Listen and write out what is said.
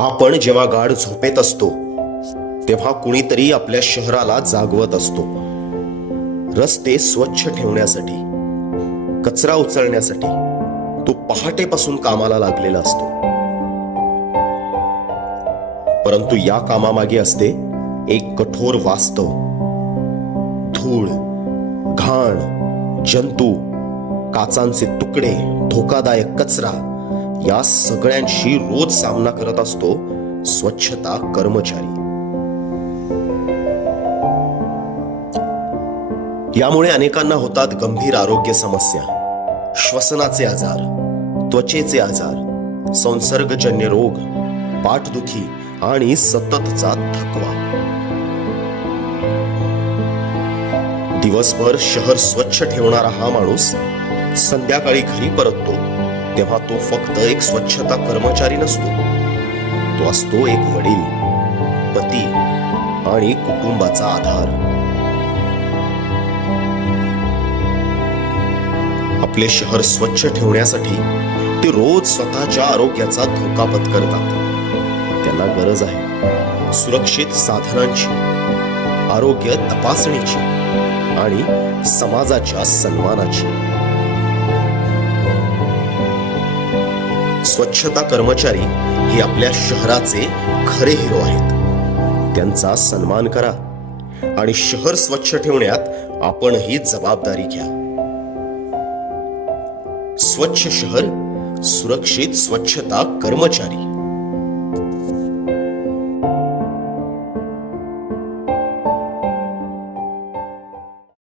आपण जेव्हा गाढ झोपेत असतो तेव्हा कुणीतरी आपल्या शहराला जागवत असतो. रस्ते स्वच्छ ठेवण्यासाठी, कचरा उचलण्यासाठी तो पहाटेपासून कामाला लागलेला असतो. परंतु या कामामागे असते एक कठोर वास्तव. धूळ, घाण, जंतू, काचांचे तुकडे, धोकादायक कचरा या सगळ्यांशी रोज सामना करत असतो स्वच्छता कर्मचारी. यामुळे अनेकांना होतात गंभीर आरोग्य समस्या, श्वसनाचे आजार, त्वचेचे आजार, संसर्गजन्य रोग, पाठदुखी आणि सततचा थकवा. दिवसभर शहर स्वच्छ ठेवणारा हा माणूस संध्याकाळी घरी परततो तेव्हा तो फक्त एक स्वच्छता कर्मचारी नसतो, तो असतो एक वडील, पती आणि कुटुंबाचा आधार. आपले शहर स्वच्छ ठेवण्यासाठी ते रोज स्वतःच्या आरोग्याचा धोका पत्करतात. त्यांना गरज आहे सुरक्षित साधनांची, आरोग्य तपासणीची आणि समाजाच्या सन्मानाची. स्वच्छता कर्मचारी हे आपल्या शहराचे खरे हिरो आहेत. त्यांचा सन्मान करा आणि शहर स्वच्छ ठेवण्यात आपणही जबाबदारी घ्या. स्वच्छ शहर, सुरक्षित स्वच्छता कर्मचारी.